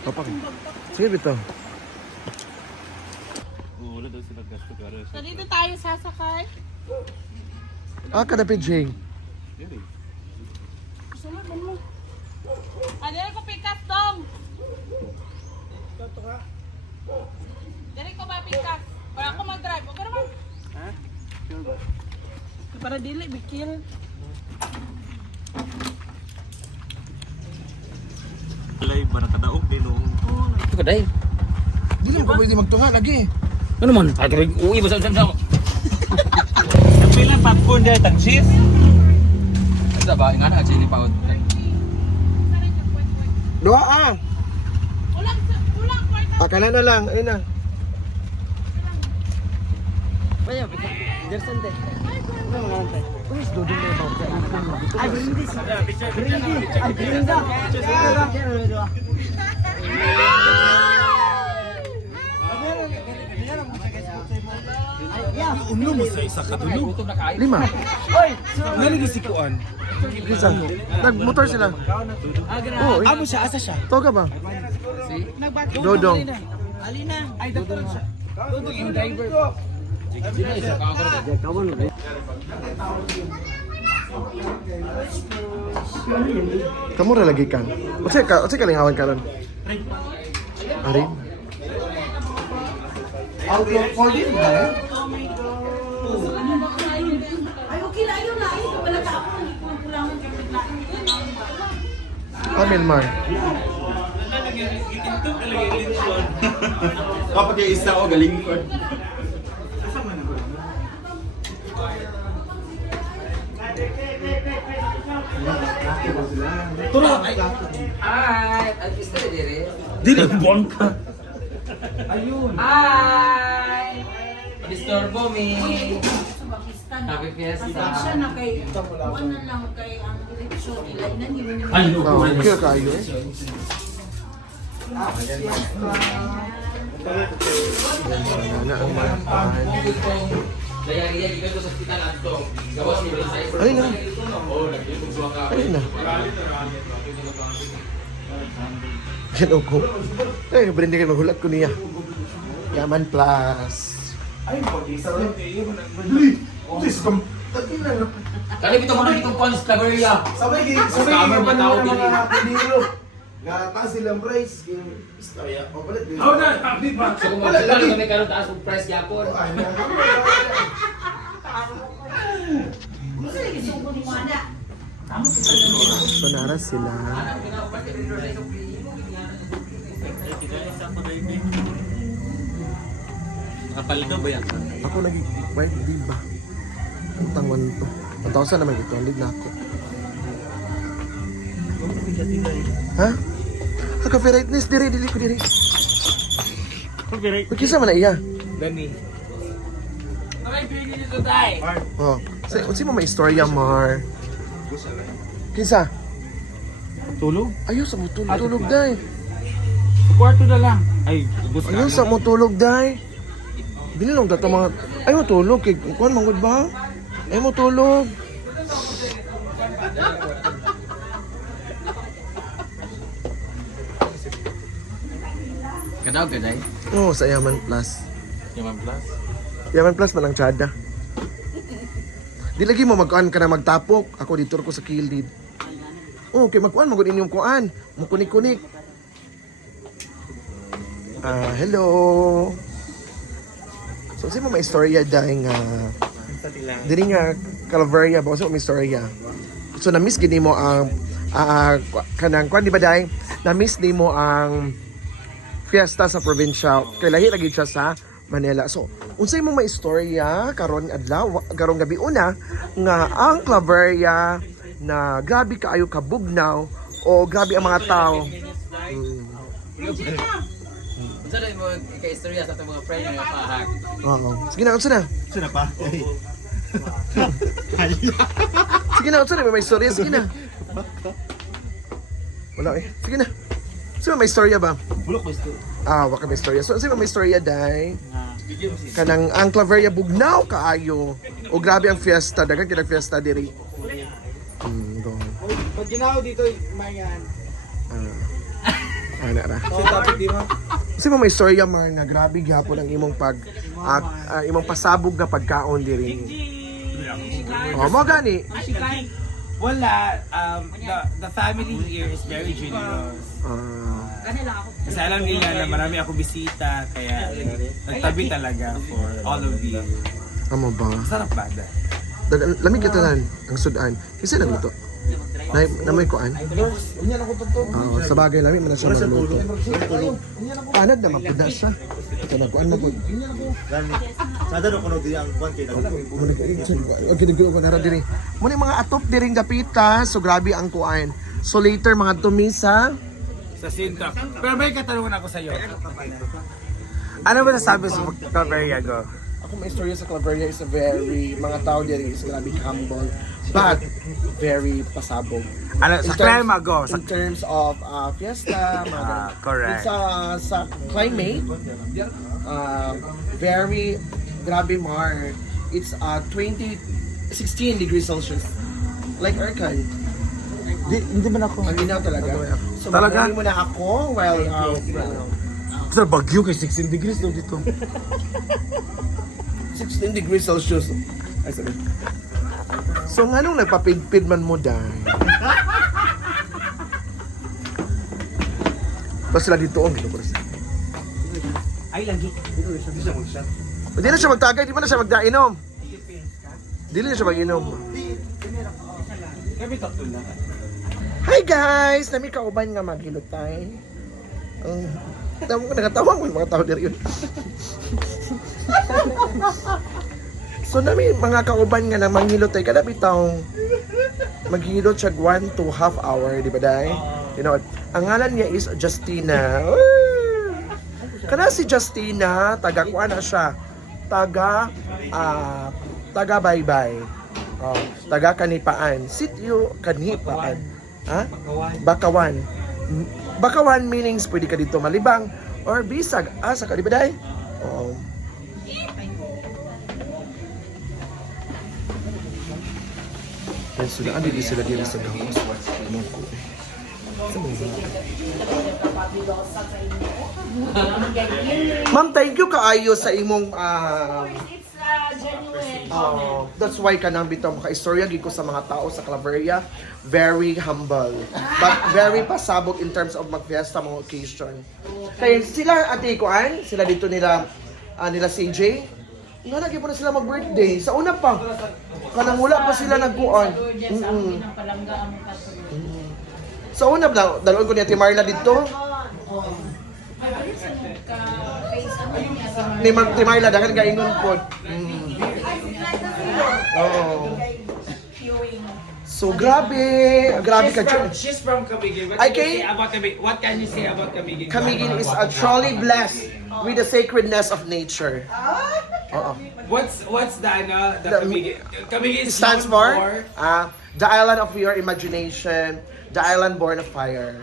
Kapag. Sige, bito. So dito tayo sasakay. Kada pijing. Sunod mo. Dere ko pick up dong. Dere ko ba pick up? Para ako mag-drive. Okay naman. Ha? Sure ba? Para dili, bikil. Live ba nakadaog din o? Ito ka day. Dili mo ka pwede magtunga lagi. Ano man? Patuloy, uwi ba sa Napila popcorn dahil tagsis? Ito ba? Nga na, chili powder. Dua Ulang, kwarta. Kanan na lang. Ayun na. Vaya, Gerson de. No, no, no. Uy, dudong na yung mga Ay, brindis. Ay, brinda. Uno mo sa isa katulog. Gutom na kayo. 5. Oy, Naligisikuan. Isa. Nagmotor sila. Oo, amo siya, asa siya? Toga ba? Dodong. Alina. Ay, doktor siya. Dodong yung driver. Kamu ra lagi kan. Unsa ka lingawan karon? Ari. Outlaw 14 ba? Ay, okay lang yun lang. Ito pala ka ako. Kulangan kami na. Kamil man. Kapag yung isa o galing ko. Turo! Ay, artista na dire. Dili buwan ka. Ayun. Ay! Disturbo me. Sa Pakistan. Happy Fiesta. Pasensya na kay, ano na lang kay ang eleksyon nila. Hindi mo naman. Ay, no. Kaya kayo eh. Sana ang malapahan. Kaya iyan ko sa hospital ato. Gawas ni Brisay. Ayun na. Oh, nagluto ka. Ayun na. Yan ko. Eh, berindi ka maghulat ko niya. Yaman Plus. Kali bito mo na itong Pons Claveria. Sabay Scammer ba tawag din? Gata silang price yung istorya. O palit din. How na, happy ba? So kung magkakala kami karon taas ng price yapon. Gusto nyo isuko ni Mwana. So, naras sila. Nakapalit ba yan? Ako nag-wife, di ba? Ang tangwan to. 1,000 naman ito. Andig na ako. Ha? Ka-ferritness dili ko diri. Okay, Kisa man na iya. Dani. Ay, pili dito tay. Oh. Unsi mo may istorya, Mar? Kinsa? Tulog? Ayaw sa mo tulog, day. Kwarto na lang. Ay, ubos na. Ayaw sa mo tulog, day. Binilong dato mga... Ayaw tulog. Kuhan, manggod ba? Ayaw mo tulog. Kadaw gaday. Oo, sa Yaman Plus. Yaman Plus. Yaman Plus man ang tsada. Di lagi mo magkuhan ka na magtapok. Ako dito ko sa kilid. Oh, kay magkuhan magud inyong kuan. Mukunik-kunik. Hello. So, sino may istorya dahil nga dili nga Calvaria ba? So, may istorya. So, na-miss gini mo ang kanang kuan di ba dahil? Na-miss ni mo ang fiesta sa probinsya. Kay lahi lagi siya sa Manila. So, unsay mo may istorya karon adlaw, karong gabi una nga ang Claveria na grabe kaayo kabugnaw o grabe ang mga tao. Unsa na mo ka-istorya sa itong mga friend nga pahak? Oo. Sige na, unsa na? Sino pa? Sige na, unsa na may istorya? Sige na. Wala eh. Sige na. Sino may istorya ba? Bulok ko ito. Wala may istorya. So, sino may istorya dai? Kanang ang Claveria bugnaw kaayo. O grabe ang fiesta, dagan kinang fiesta diri. Go. Pag ginaw dito, mayan. Ana ra. So, topic di mo? Kasi mo may istorya man nga grabe gyapon ang imong imong pasabog na pagkaon diri. Oh, mo gani. Wala, the family here is very generous. Kasi alam nila na marami ako bisita, kaya nagtabi talaga for all of you. Amo ba? Sarap ba? Lamig kita nan ang sudan. Kasi nagluto. Na may kuan. Unya na ko totoo. Oo, sa bagay lamig man na siya magluto. Panad na mapuda siya. Ito na kuan na po. Sada no kuno di ang kwan kay Ginagilo ko na rin diri. Muna yung mga atop diring dapita. So grabe ang kuan. So later mga tumisa. Sa Sinta. Pero may katanungan ako sa'yo. Ano ba nasabi sa Claveria go? Ako may istorya sa Claveria is a very, mga tao diri is grabe humble. But very pasabog. Ano, In sa terms- klima go. In terms of fiesta, mga ganun. Correct. Sa climate, very grabe Mar. It's 16 degrees Celsius. Like Arkan. Hindi man ako. Ang inaw talaga. So Talaga? magbili mo na ako while Sa Baguio kay 16 degrees daw dito. 16 degrees Celsius. Ay, sorry. So nga nung nagpapidpid man mo dahil. Tapos sila dito ang ginagawa siya. Ay, lagi. Hindi na siya magtagay, di ba na siya magdainom? Hindi na siya mag-inom. Kami tatlo na. Hi guys! Nami kauban nga maghilutay. Nagatawa ko yung mga tao dito yun. So nami mga kauban nga na manghilutay kada bitawng maghilot siya 1 to half hour, di ba dai? You know, ang ngalan niya is Justina. Kana si Justina, taga kuan na siya. Taga Baybay. Oh, taga Kanipaan. Sitio Kanipaan. Ha? Bakawan. Bakawan meanings pwede ka dito malibang or bisag. Asa ka, di ba dai? Oo. Yan sila, di sila dito sa gawas. Ma'am, thank you kaayo sa imong It's genuine. that's why kanang bitaw maka-istorya gid ko sa mga tao sa Claveria, very humble but very pasabog in terms of magfiesta mga occasion. Kaya sila ate kuan, sila dito nila nila CJ. Nga lagi po na sila mag-birthday. Sa una pa. Kanang wala pa sila nagkuan. Sa una na, dalawin ko ni Ate Marla dito. Ni Ate Marla, dakan ka ingon po. Oh. So grabe, grabe ka. She's from Camiguin. What can you say about Camiguin? Camiguin is a truly blessed with the sacredness of nature. What's the Camiguin? Camiguin It stands for the island of your imagination, the island born of fire.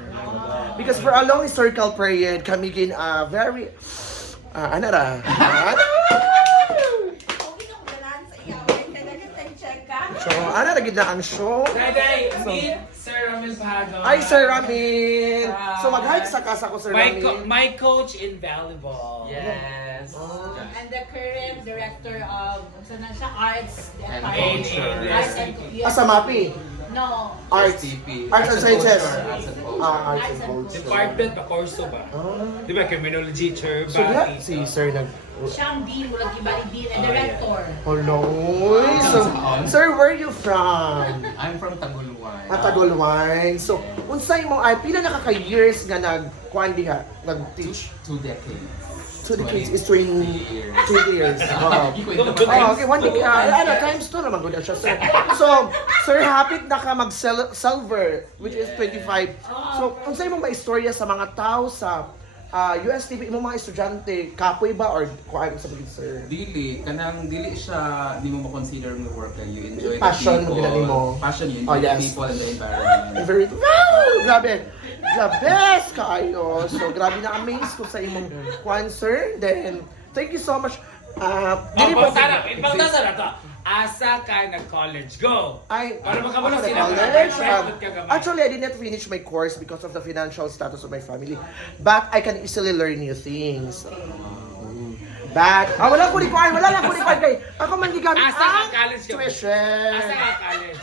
Because for a long historical period, Camiguin very ano ra? So, ano na gid na ang show? Day, meet Sir Ramil Pago. Ay, Sir Ramil! So, mag-hi sa casa ko, Sir Ramil. My coach in volleyball. Yes. And the current director of Arts and Culture. Arts and Sa MAPI. No. Arts. STP. Arts and Sciences. Arts and Culture. Arts and Culture. Department ba? Corso ba? Di ba? Criminology, So, lahat si Sir nag... Siyang dean, mula kibali dean and director. Hello! So, Sir, where are you from? I'm from Taguluan. Tagulwine. So, unsay mo ay pila na ka-years nga nag-kuan diha, nag-teach? 2 decades. 2 decades is 20 years. Oo. Oh, Okay, 1 decade. Times 2 naman gud siya, sir. So, sir, hapit na ka mag-silver, which is 25. So, unsay mo maistorya sa mga tao sa USTV, imong mga estudyante, kapoy ba or kuan sa bagay, sir? Dili, kanang dili siya, di mo ma-consider mo work na you enjoy Passion, the ginani people. mo. Passion, you Oh, enjoy yes. the people and the environment. Very, wow! Grabe! The best kaayo. So, grabe na amaze ko sa imong kuan, sir. Then, thank you so much. Dili po Ibang na to. asa ka nag-college? Go! I Para makabalo after sila. college, Private ka gamay. actually, I didn't finish my course because of the financial status of my family. But I can easily learn new things. But, wala ko require, wala lang ko require kay ako man gigamit Asa ka ang college ka? tuition. Asa ka college?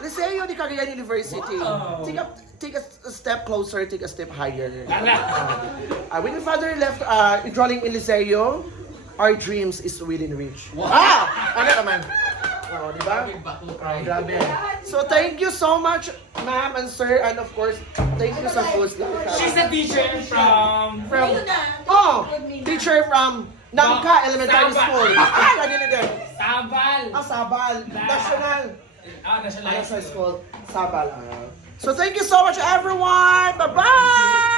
Liceo di Cagayan University. Wow. Take a step closer, take a step higher. Ala. When my father left enrolling in Liceo, our dreams is within reach. Wow. Ano naman? Oh, di ba? Grabe. So thank you so much, ma'am and sir, and of course, thank you sa host. She's a teacher from... Teacher from Nangka Elementary Sabal. School. Kanina din. Sabal. Sabal. National. National National School. Sabal. So thank you so much, everyone. Bye-bye.